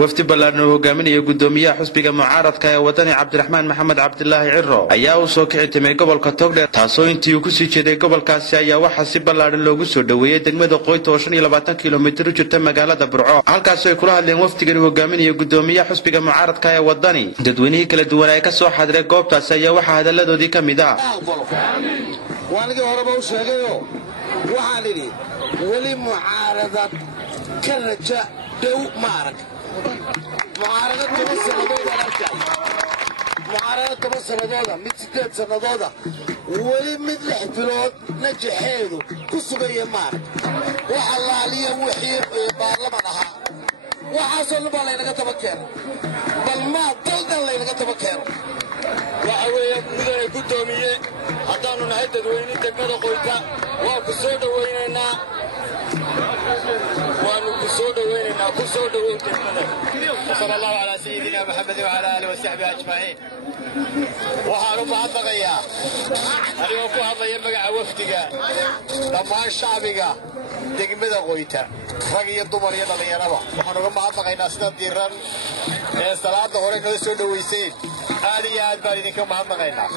wafdi ballaaran oo hogaaminaya gudoomiyaha xusbiga mucaaradka ee wadani Cabdiraxmaan Maxamed Cabdilaahi Cirro ayaa u soo kici timay gobolka Togdheer taasoo intii uu ku sii jeeday gobolkaasi ayaa waxa si ballaaran loogu soo dhaweeyay degmada Qoyto oo 25 kiiloomitir u jirta magaalada Burco halkaas ay kula hadleen wafdigan hogaaminaya gudoomiyaha xusbiga mucaaradka ee wadani dadweynaha kala duwan ay ka soo xadiray goobtaas ayaa waxa hadaladoodii kamid ah waanigi horeba u sheegayo waxaan idhi wali mucaaradad ka raja dhow maarag mucaaradad toban sanadooda arkay mucaaradad toban sanadooda mid 8 sanadooda wali mid 6 bilood najaxeedu ku sugaya maarag waxa laaliya wixii baarlamaan ahaa waxaasoo dhan baa laynaga daba keenay bal ma daldan laynaga daba keenay waxa weeye mudane gudoomiye haddaanu nahay dadweyne degmada Qoyta waa ku soo dhaweynaynaa kusoo dhaweyn degmada sallallahu ala sayyidina Muhammad wa ala alihi wa sahbihi ajma'in waxaanu mahadnaqayaa anigoo ku hadlaya magaca wafdiga dhammaan shacbiga degmada Qoyta rag iyo dumar iyo dhalinyaraba waxaanu uga mahadnaqaynaa sida diiran ee salaada hore noo soo dhaweyseen aad iyo aad baan idinka mahadnaqaynaa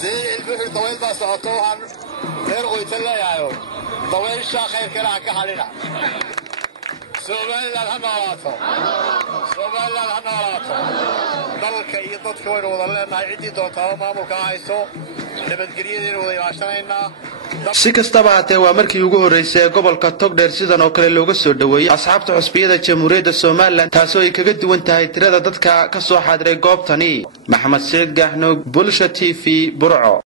si ilbuhu dawlad baa socoto waxaan reer Qoyta leeyahay dawlad shaqeyn kala ka halina Soomaaliland ha noolaato dalka iyo dadka way wada leenahay cidii doonta maamulka hayso nabadgelyadeena wada ilaashanaynaa si kastaba haatee waa markii ugu horeysay ee gobolka Togdheer sidan oo kale looga soo dhaweeyay asxaabta xusbiyada Jamhuuriyadda Soomaaliland taasoo ay kaga duwan tahay tirada dadka ka soo xadiray goobtani Maxamed Said Gahno Bulsha TV Burco.